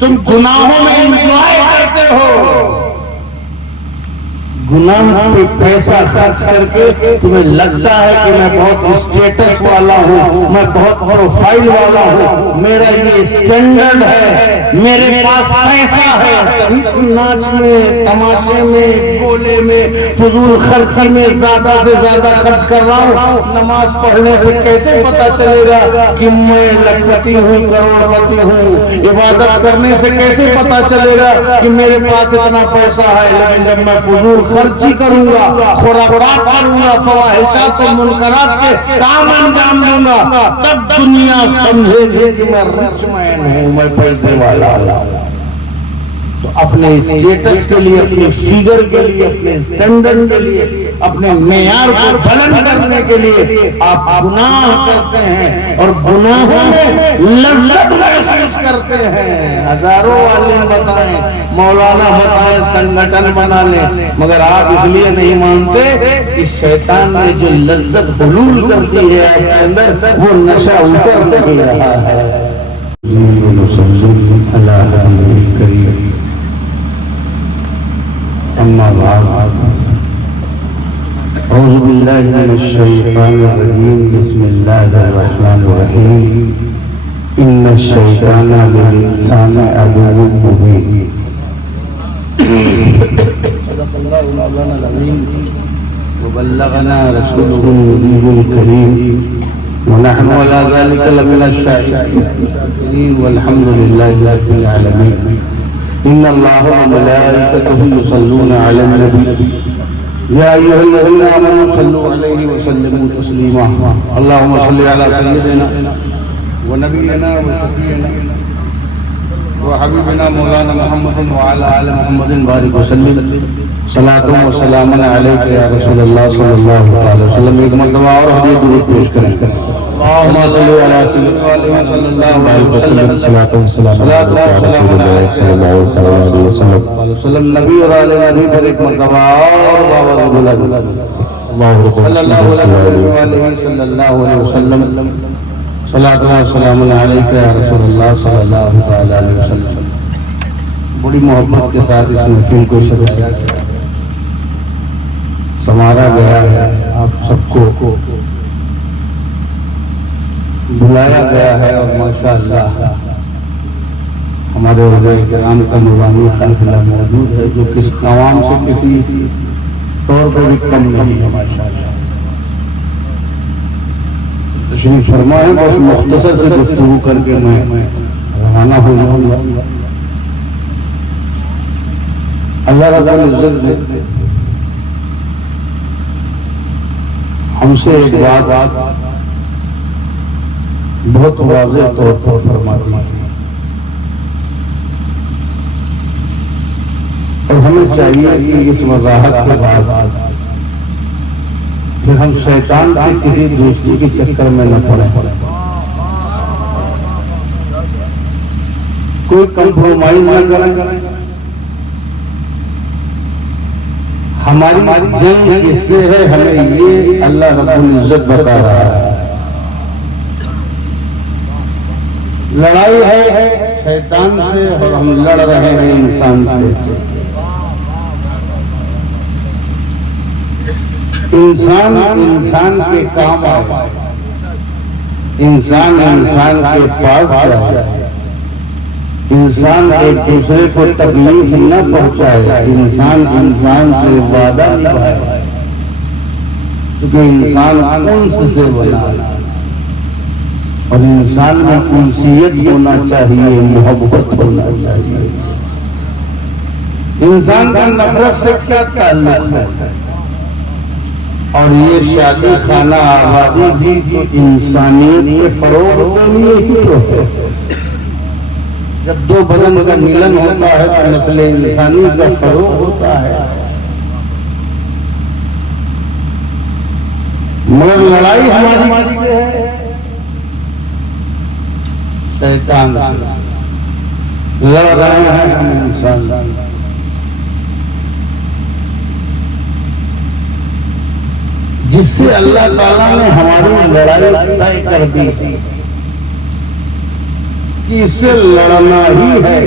تم گناہوں میں انجوائے کرتے ہو، گناہ پہ پیسہ خرچ کر کے تمہیں لگتا ہے کہ میں بہت اسٹیٹس والا ہوں، میں بہت پروفائل والا ہوں، میرا یہ اسٹینڈرڈ ہے، میرے پاس پیسہ ہے، تبھی تم ناچنے تماشے میں گولے میں فضول خرچی میں زیادہ سے زیادہ خرچ کر رہا ہوں۔ نماز پڑھنے سے کیسے پتا چلے گا کہ میں لکھپتی ہوں، کروڑپتی ہوں؟ عبادت کرنے سے کیسے پتا چلے گا کہ میرے پاس اتنا پیسہ ہے؟ لیکن جب میں فضول خرچی کروں گا، خرافات کروں گا، فواحشات و منکرات کے کام انجام دوں گا، تب دنیا سمجھے گی کہ میں رچ مین ہوں، میں پیسے والا ہوں۔ تو اپنے اسٹیٹس کے لیے، اپنے فیگر کے لیے، اپنے اسٹینڈرڈ کے لیے، اپنے معیار کو بلند کرنے کے لیے آپ گناہ کرتے ہیں اور گناہوں میں لذت محسوس کرتے ہیں۔ ہزاروں عالم بتائیں، مولانا بتائیں، سنگٹن بنا لیں، مگر آپ اس لیے نہیں مانتے کہ شیطان نے جو لذت حلول کر دی ہے آپ کے اندر، وہ نشہ اتر نہیں رہا ہے۔ اما بعد، اعوذ باللہ من الشیطان الرجیم، بسم اللہ الرحمن الرحیم، ان الشیطان للانسان عدو مبین۔ صدق اللہ مولانا العظیم وبلغنا رسولہ النبی الکریم، ونحن على ذلك لمن الشاهدين والحمد لله رب العالمين۔ ان اللہ وملائکته یصلون علی النبی یا ایھا الذین آمنوا صلوا علیہ وسلموا تسلیما۔ اللهم صل علی سیدنا ونبینا وشفیعنا وحبیبنا مولانا محمد وعلی آل محمد بارک وسلم، صلاۃ و سلام علیک یا رسول اللہ صلی اللہ علیہ وسلم۔ ایک مرتبہ اور ہدیہ درود پیش کریں۔ اللهم صل على سيدنا صلی اللہ علیہ وسلم، صلاۃ و سلام علیک یا رسول اللہ صلی اللہ علیہ وسلم۔ نبی اور آل نبی پر ایک مرتبہ اور آواز بلند، صلی اللہ علیہ وسلم، صلاۃ و سلام علیک یا رسول اللہ صلی اللہ علیہ وسلم۔ بڑی محبت کے ساتھ اس محفل کو سجایا گیا، سنوارا گیا ہے، آپ سب کو بلایا گیا ہے، اور ماشاءاللہ ہمارے علماء کرام کا نورانی قافلہ موجود ہے جو کس عوام سے کسی طور پر بھی کم نہیں ہے ماشاءاللہ۔ تشریف فرمائیں، بس مختصر سے گفتگو کر کے میں روانہ ہو جاؤں گا۔ اللہ رب العزت نے ہم سے ایک بات بہت واضح طور پر فرما دی، اور ہمیں چاہیے کہ اس وضاحت کے بعد پھر ہم شیطان سے کسی دوستی کے چکر میں نہ پڑیں، کوئی کمپرومائز نہ کریں۔ ہماری جنگ کس سے ہے، ہمیں یہ اللہ رب العزت بتا رہا ہے۔ لڑائی ہے شیطان سے اور ہم لڑ رہے ہیں انسان سے۔ انسان کے کام آئے، انسان کے پاس جائے، انسان ایک دوسرے کو تکلیف نہ پہنچائے، انسان سے وعدہ نبھائے، کیونکہ انسان انس سے بنا ہے، اور انسان میں انسیت ہونا چاہیے، محبت ہونا چاہیے۔ انسان کا نفرت سے کیا تعلق ہے؟ اور یہ شادی خانہ آبادی بھی تو انسانیت کے فروغ کے لیے ہی تو ہے۔ جب دو بدن کا ملن ہوتا ہے تو نسل انسانی کا فروغ ہوتا ہے، مگر لڑائی ہماری کس سے ہے؟ شیطان سے لڑ رہے ہیں ہم انسان سے۔ جس سے اللہ تعالیٰ نے ہماری لڑائی طے کر دی، کہ اس سے لڑنا ہی ہے،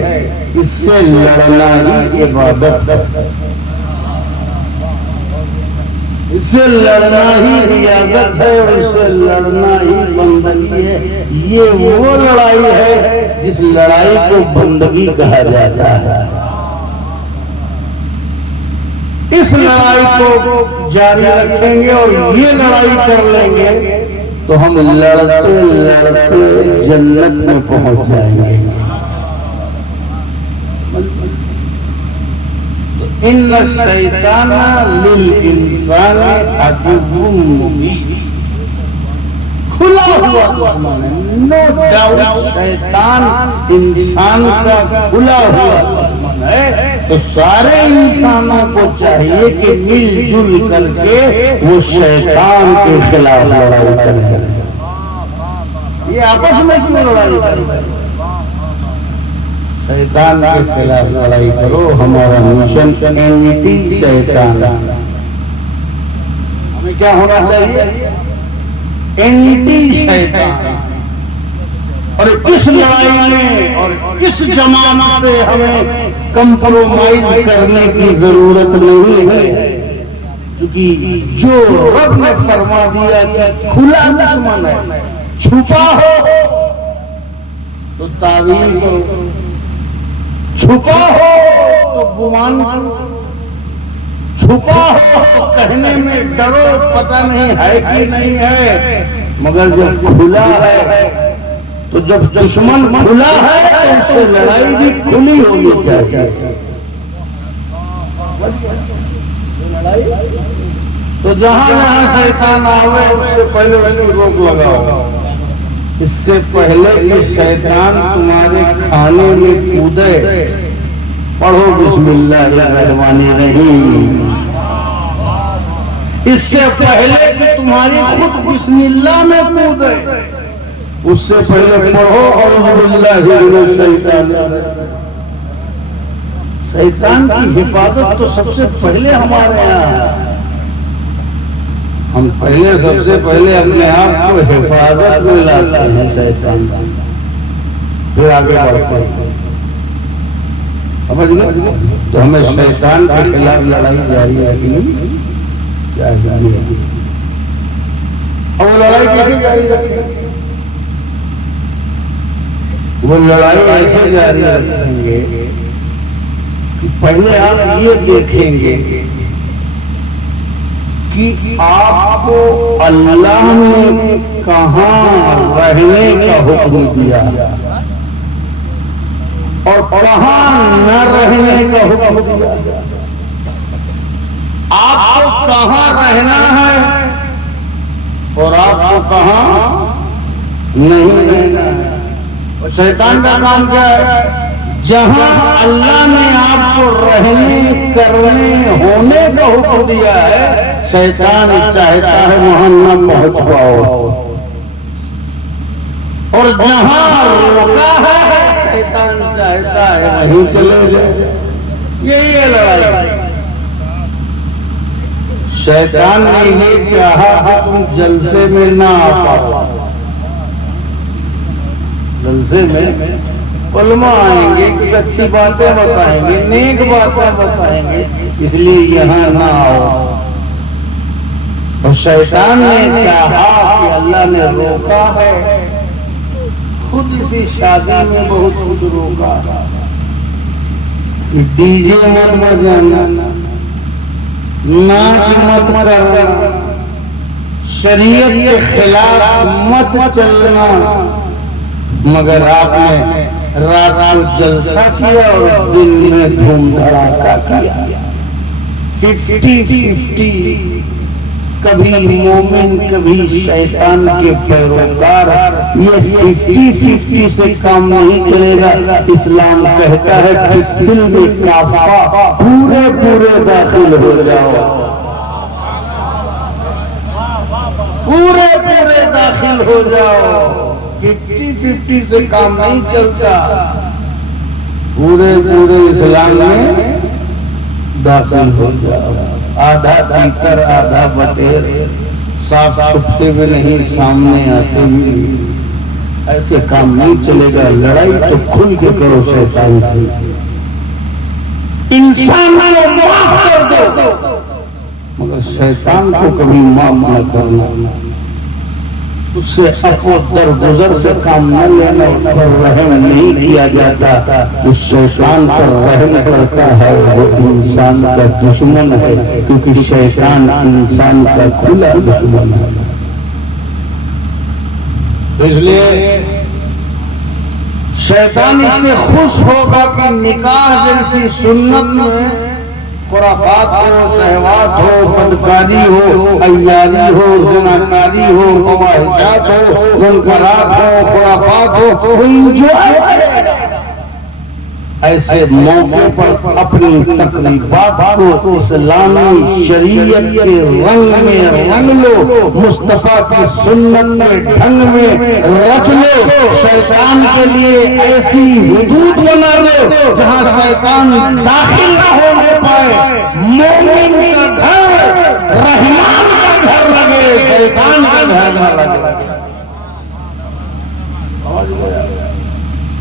اس سے لڑنا ہی عبادت ہے، اس سے لڑنا ہی ریاضت ہے، اور اس سے لڑنا ہی بندگی ہے۔ یہ وہ لڑائی ہے جس لڑائی کو بندگی کہا جاتا ہے۔ اس لڑائی کو جاری رکھیں گے اور یہ لڑائی کر لیں گے تو ہم لڑتے لڑتے جنت میں پہنچ جائیں گے۔ ان الشیطان للانسان عدو مبین، کھلا ہوا دشمن ہے، نو ڈاؤٹ شیطان انسان کا کھلا ہوا دشمن ہے۔ تو سارے انسانوں کو چاہیے کہ مل جل کر کے وہ شیطان کے خلاف لڑائی کریں۔ یہ آپس میں کیوں لڑائی کریں؟ شیطان کے خلاف لڑائی کرو۔ ہمارا مشن اینٹی شیطان، ہمیں کیا ہونا چاہیے؟ اینٹی شیطان۔ اور اس لڑائی میں اور اس جماعت سے ہمیں کمپرومائز کرنے کی ضرورت نہیں ہے، کیونکہ جو رب نے فرما دیا کہ کھلا دشمن ہے، چھپا ہو تو تعویل کرو، چھپا ہو تو گمان کرو، چھپا ہو تو کہنے میں ڈرو پتہ نہیں ہے کہ نہیں ہے، مگر جب کھلا ہے تو جب دشمن کھلا ہے تو اس سے لڑائی بھی کھلی ہونی چاہیے۔ تو جہاں جہاں شیطان آوے اس سے پہلے اس کی روک لگاؤ، اس سے پہلے کہ شیطان تمہارے کھانے میں کودے پڑھو بسم اللہ الرحمن الرحیم۔ اس سے پہلے کہ تمہاری خود بسم اللہ میں کودے، اس سے پہلے پڑھو اعوذ باللہ من الشیطان الرجیم۔ شیطان کی حفاظت تو سب سے پہلے ہمارے یہاں، ہم پہلے سب سے پہلے اپنے آپ کو حفاظت میں لاتے ہیں شیطان سے، پھر آگے بڑھتے ہیں۔ سمجھ گئے؟ تو ہمیں شیطان کے خلاف لڑائی جاری رکھنی چاہیے۔ اور وہ لڑائی کیسے جاری رکھیں؟ وہ لڑائی ایسے جاری رکھیں گے کہ پہلے آپ یہ دیکھیں گے کہ آپ کو اللہ نے کہاں رہنے کا حکم دیا اور کہاں نہ رہنے کا حکم دیا، آپ کو کہاں رہنا ہے اور آپ کو کہاں نہیں رہنا ہے۔ شیطان کا کام کیا ہے؟ جہاں اللہ نے آپ کو رہنے کرنے ہونے کا حکم دیا ہے، شیطان چاہتا ہے وہاں نہ پہنچ پاؤ، اور جہاں روکا ہے شیطان چاہتا ہے وہیں چلے جائے۔ یہی ہے لڑائی۔ شیطان نے یہ چاہا کہ تم جلسے میں نہ آ پاؤ، جلسے میں علماء آئیں گے، کچھ اچھی باتیں بتائیں گے، نیک باتیں بتائیں گے، اس لیے یہاں نہ آؤ۔ اور شیطان نے چاہا کہ اللہ نے روکا ہے، خود اسی شادی میں بہت کچھ روکا، ڈی جے مت بجانا، ناچ مت کرنا، شریعت کے خلاف مت چلنا، مگر آپ نے رات کو جلسہ کیا اور دن میں دھوم دھڑاکا کیا۔ 50-50، کبھی مومن کبھی شیطان کے پیروکار۔ یہ 50-50 سے کام نہیں چلے گا۔ اسلام کہتا ہے فی السلم کافہ، پورے پورے داخل ہو جاؤ، پورے پورے داخل ہو جاؤ۔ 50-50 سے کام نہیں چلتا، پورے پورے اسلام میں داخل ہو جاؤ۔ آدھا تیتر آدھا بٹیر، صاف چھپتے بھی نہیں، سامنے آتے بھی نہیں۔ ایسے کام نہیں چلے گا. لڑائی تو کھل کے کرو شیطان سے. انسان کو معاف کر دو مگر شیطان کو کبھی معاف نہ کرنا. اس سے عفو درگزر سے کام نہ لینا. پر رحم نہیں کیا جاتا. جو شیطان پر رحم کرتا ہے وہ انسان کا دشمن ہے, کیونکہ شیطان انسان کا کھلا دشمن ہے. اس لیے شیطان اس سے خوش ہوگا کہ نکاح جیسی سنت میں خرافات ہو, شہوات ہو, بدکاری ہو, عیاری ہو, زناکاری ہو, فواحشات ہو, منکرات ہو, خرافات ہو, وہ انجوائے کرے گا. ایسے موقع پر اپنی تقریبات کو اسلامی شریعت کے رنگ میں رنگ لو, مصطفیٰ کی سنت کے ڈھنگ میں رچ لو. شیطان کے لیے ایسی حدود بنا دو جہاں شیطان داخل نہ ہونے پائے. مومن کا گھر رحمان کا گھر لگے, شیطان کا گھر نہ لگے.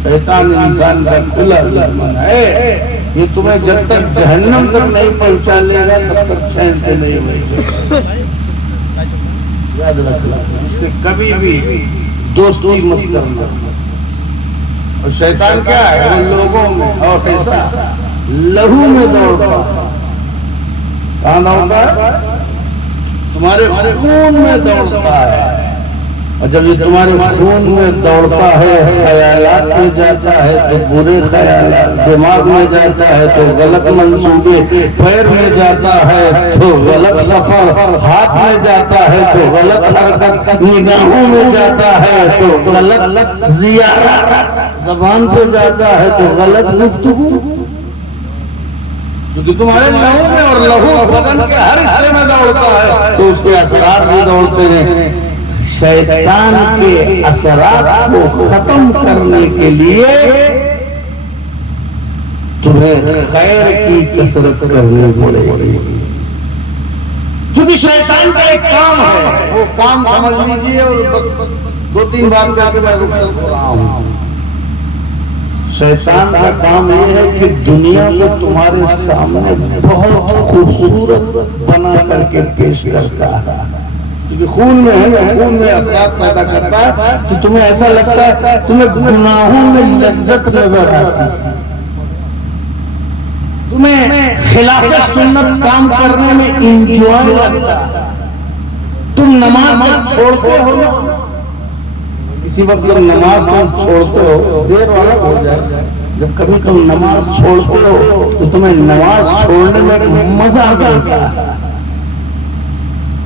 شیطان انسان کا کھلا دشمن ہے. یہ تمہیں جب تک جہنم تک نہیں پہنچا لے گا تب تک چین سے نہیں پہنچے. یاد رکھنا, اس سے کبھی بھی دوستی مت کرنا. اور شیطان کیا ہے, وہ لوگوں میں اور ایسا لہو میں دوڑتا ہے. کہاں دوڑتا ہے؟ تمہارے خون میں دوڑتا ہے. اور جب یہ تمہارے خون میں دوڑتا ہے, خیالات میں جاتا ہے تو برے خیالات, دماغ میں جاتا ہے تو غلط منصوبے, پیر میں جاتا ہے تو غلط سفر, ہاتھ میں جاتا ہے تو غلط حرکت, نگاہوں میں جاتا ہے تو غلط زیارت, زبان پہ جاتا ہے تو غلط گفتگو. کیونکہ تمہارے لہو میں اور لہو بدن کے ہر حصے میں دوڑتا ہے تو اس کے اثرات بھی دوڑتے ہیں. شیطان کے اثرات کو ختم کرنے کے لیے تمہیں خیر کی کثرت کرنی پڑے گی. کیونکہ شیطان کا ایک کام ہے, وہ کام سمجھ لیجیے اور دو تین بات کر کے میں رخصت ہو رہا ہوں. شیطان کا کام یہ ہے کہ دنیا کو تمہارے سامنے بہت خوبصورت بنا کر کے پیش کرتا ہے. کیونکہ خون میں ہے نا, خون میں اثرات پیدا کرتا ہے تو تمہیں ایسا لگتا ہے, تمہیں گناہوں میں لذت نظر آتی ہے, تمہیں خلاف سنت کام کرنے میں انجوائے لگتا ہے. تم نماز چھوڑتے ہو نا, اسی وقت جب نماز تم چھوڑتے ہو, دیر والا ہو جائے, جب کبھی تم نماز چھوڑتے ہو تو تمہیں نماز چھوڑنے میں مزہ ملتا ہے.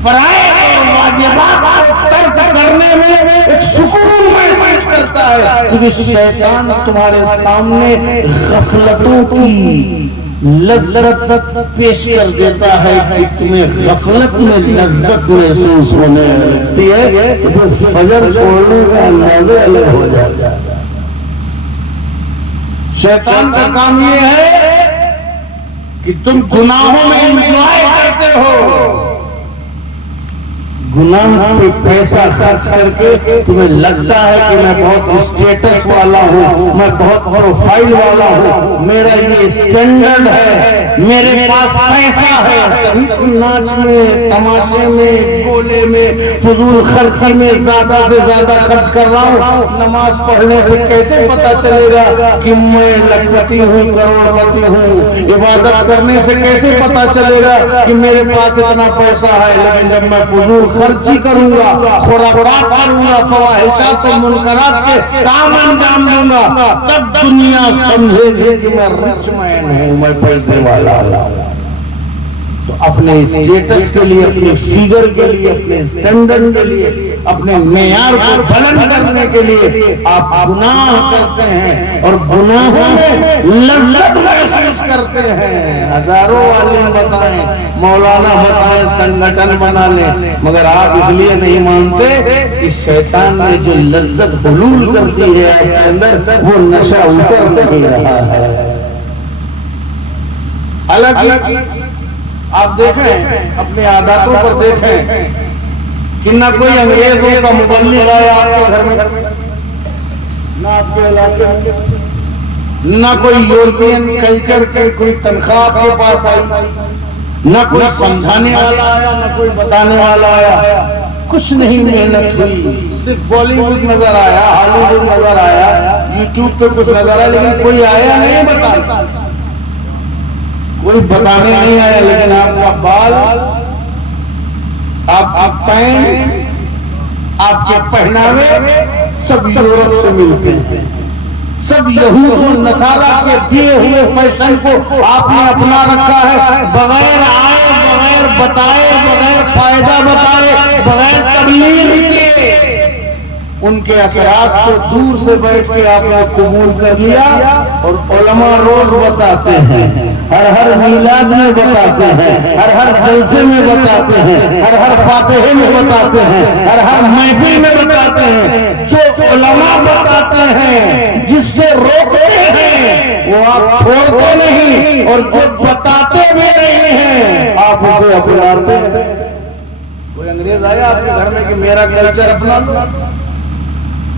فرائض اور واجبات کو ترک کرنے میں ایک سکون محسوس کرتا ہے. کیونکہ شیطان تمہارے سامنے غفلتوں کی لذت پیش کر دیتا ہے کہ تمہیں غفلت میں لذت محسوس ہونے لگتی ہے, فجر چھوڑنے کا اندازہ الگ ہو جاتا ہے. شیطان کا کام یہ ہے کہ تم گناہوں میں انجوائے کرتے ہو. گناہ پہ پیسہ خرچ کر کے تمہیں لگتا ہے کہ میں بہت اسٹیٹس والا ہوں, میں بہت پروفائل والا ہوں, میرا یہ اسٹینڈرڈ ہے, میرے پاس پیسہ ہے, تبھی تم ناچ میں, تماشے میں, گولے میں, فضول خرچی میں زیادہ سے زیادہ خرچ کر رہا ہوں. نماز پڑھنے سے کیسے پتا چلے گا کہ میں لکھپتی ہوں, کروڑپتی ہوں؟ عبادت کرنے سے کیسے پتا چلے گا کہ میرے پاس اتنا پیسہ ہے؟ لیکن جب میں فضول خرچی کروں گا, خرافات کروں گا, فواحشات و منکرات کے کام انجام دوں گا, تب دنیا سمجھے گی کہ میں رچ مین ہوں, میں پیسے والا ہوں. تو اپنے اسٹیٹس کے لیے, اپنے فیگر کے لیے, اپنے اسٹینڈرڈ کے لیے, اپنے معیار کو بلند کرنے کے لیے آپ گناہ کرتے ہیں اور گناہوں میں لذت محسوس کرتے ہیں. ہزاروں عالم بتائیں, مولانا بتائیں, سنگٹن بنا لیں, مگر آپ اس لیے نہیں مانتے کہ شیطان نے جو لذت حلول کر دی ہے آپ کے اندر, وہ نشہ اتر نہیں رہا ہے. حالانکہ آپ دیکھیں, اپنے عاداتوں پر دیکھیں کہ نہ کوئی انگریزوں کا مبلغ آیا آپ کے گھر میں, نہ آپ کے علاقے میں نہ کوئی یورپین کلچر کے کوئی تنخواہ آپ کے پاس آئی، نہ کوئی سمجھانے والا آیا، نہ کوئی بتانے والا آیا، کچھ نہیں محنت ہوئی، صرف بالی ووڈ نظر آیا، ہالی ووڈ نظر آیا، یوٹیوب پہ کچھ نظر آیا، لیکن کوئی آیا نہیں بتانے، کوئی بتانے نہیں آیا، لیکن آپ کا بال، آپ پینٹ، آپ کے پہناوے سب یورپ سے ملتے ہیں، سب یہود و نصارہ کے دیے ہوئے فیشن کو آپ نے اپنا رکھا ہے، بغیر آئے، بغیر بتائے، بغیر فائدہ بتائے، بغیر تبلیغ کے ان کے اثرات کو دور سے بیٹھ کے آپ نے قبول کر لیا، اور علماء روز بتاتے ہیں، ہر میلاد میں بتاتے ہیں، ہر جلسے میں بتاتے ہیں، ہر فاتحے میں بتاتے ہیں، ہر محفل میں بتاتے ہیں، جو علماء بتاتے ہیں، جس سے روکتے ہیں وہ آپ چھوڑتے نہیں، اور جو بتاتے بھی نہیں ہیں آپ اسے اپناتے ہیں۔ کوئی انگریز آیا آپ کے گھر میں کہ میرا کلچر اپنا لو،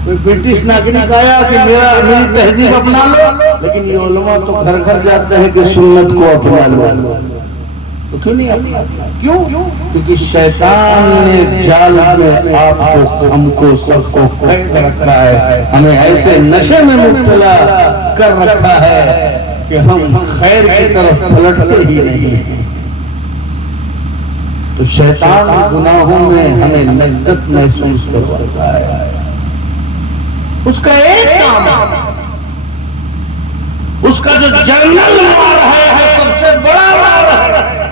کوئی برٹش ناگرک آیا کہ میری تہذیب اپنا لو، لیکن یہ علماء تو گھر گھر جاتے ہیں کہ سنت کو اپنا لو، تو کیوں نہیں اپنا؟ کیوں؟ کیونکہ شیطان نے جال میں آپ کو، ہم کو، سب کو قید رکھا ہے، ہمیں ایسے نشے میں مبتلا کر رکھا ہے کہ ہم خیر کی طرف پلٹتے ہی نہیں ہیں۔ تو شیطان گناہوں میں ہمیں لذت محسوس کرواتا ہے، اس کا ایک کام ہے، اس کا جو جنرل وار ہے، سب سے بڑا وار ہے،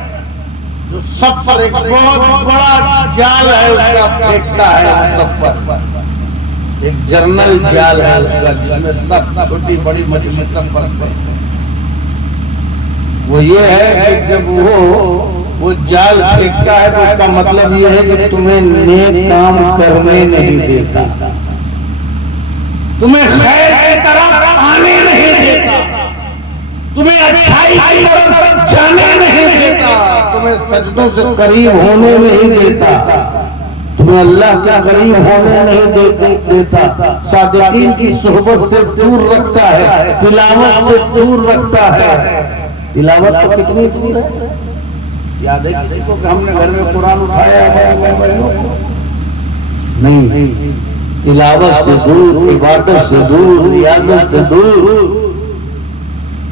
جو سب پر ایک بہت بڑا جال ہے اس کا پھینکتا ہے سب پر، ایک جرنل جال ہے اس کا، جس میں سب چھوٹی بڑی مجموعے سب پھنستے ہیں۔ وہ یہ ہے کہ جب وہ جال پھینکتا ہے تو اس کا مطلب یہ ہے کہ تمہیں نیک کام کرنے نہیں دیتا، تمہیں خیر کی طرف آنے نہیں دیتا، تمہیں اچھائی کی طرف جانے نہیں دیتا، تمہیں سجدوں سے قریب ہونے نہیں دیتا، تمہیں اللہ کے قریب ہونے نہیں دیتا، صادقین کی صحبت سے دور رکھتا ہے، تلاوت سے دور رکھتا ہے۔ تلاوت تو کتنی دور ہے؟ یاد ہے کسی کو کہ ہم نے گھر میں قرآن اٹھایا ہے؟ نہیں، تلاوت سے دور، عبادت سے دور، ریاضت سے دور،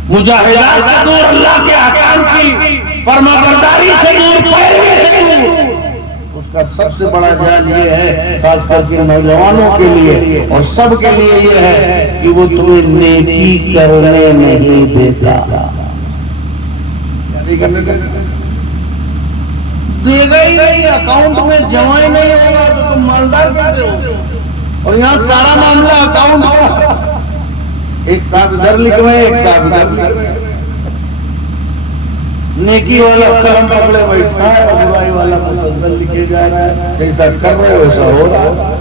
مجاہدات سے دور، اللہ کے احکام کی فرما برداری سے دور، پیروی سے دور۔ اس کا سب سے بڑا جال یہ ہے، خاص کر کے نوجوانوں کے لیے اور سب کے لیے یہ ہے کہ وہ تمہیں نیکی کرنے نہیں دیتا، دے گا ہی نہیں، اکاؤنٹ میں جمع ہی نہیں ہوگا تو تم مالدار کیسے ہو؟ اور یہاں سارا معاملہ اکاؤنٹ کا، ایک صاحب ادھر لکھ رہے ہیں، ایک صاحب ادھر لکھ رہے ہیں، نیکی والا قلم پکڑے بیٹھا ہے اور برائی والا مسلسل لکھے جا رہا ہے، جیسا کر رہے ویسا ہو رہا ہے۔